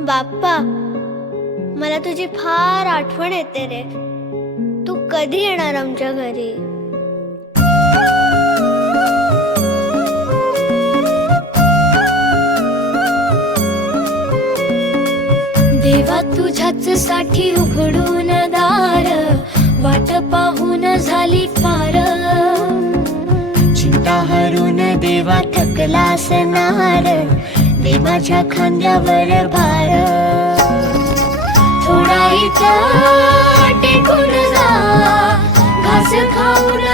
बाप्पा, मला तुझी फार आठवण येते रे. तू कधी येणार आमच्या घरी? देवा तुझ्याच साठी उघडून दार, वाट पाहून झाली पार. चिंता हरून देवा थकला असणार, दे माझ्या खांद्यावर भार. थोडा इथं टेकून जा, घास खाऊन